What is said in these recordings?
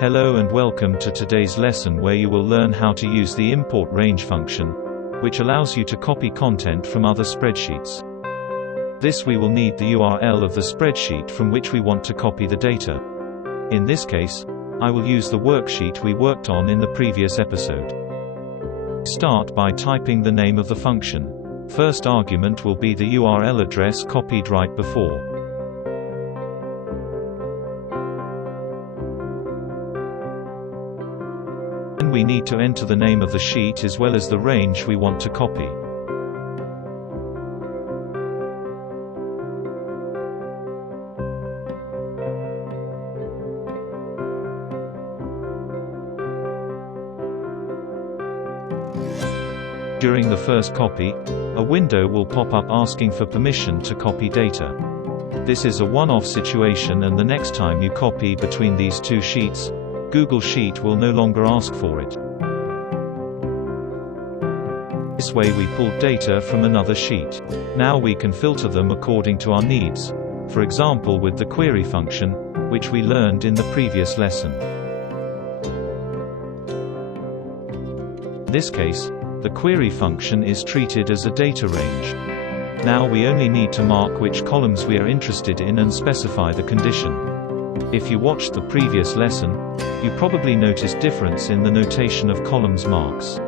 Hello and welcome to today's lesson where you will learn how to use the import range function, which allows you to copy content from other spreadsheets. This we will need the URL of the spreadsheet from which we want to copy the data. In this case, I will use the worksheet we worked on in the previous episode. Start by typing the name of the function. First argument will be the URL address copied right before. Then we need to enter the name of the sheet as well as the range we want to copy. During the first copy, a window will pop up asking for permission to copy data. This is a one-off situation, and the next time you copy between these two sheets, Google Sheet will no longer ask for it. This way we pulled data from another sheet. Now we can filter them according to our needs, for example with the query function, which we learned in the previous lesson. In this case, the query function is treated as a data range. Now we only need to mark which columns we are interested in and specify the condition. If you watched the previous lesson, you probably noticed difference in the notation of columns marks.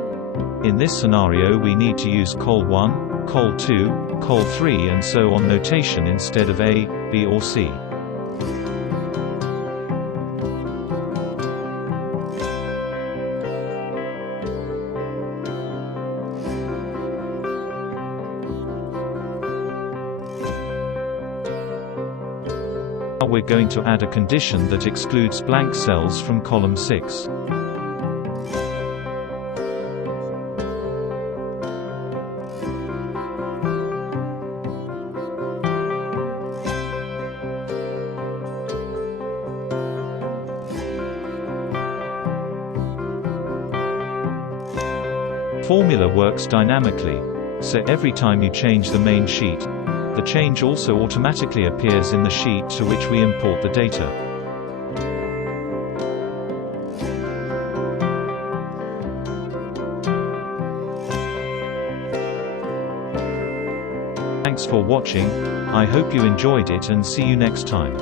In this scenario we need to use col1, col2, col3 and so on notation instead of A, B or C. Now we're going to add a condition that excludes blank cells from column 6. Formula works dynamically, so every time you change the main sheet, the change also automatically appears in the sheet to which we import the data. Thanks for watching. I hope you enjoyed it and see you next time.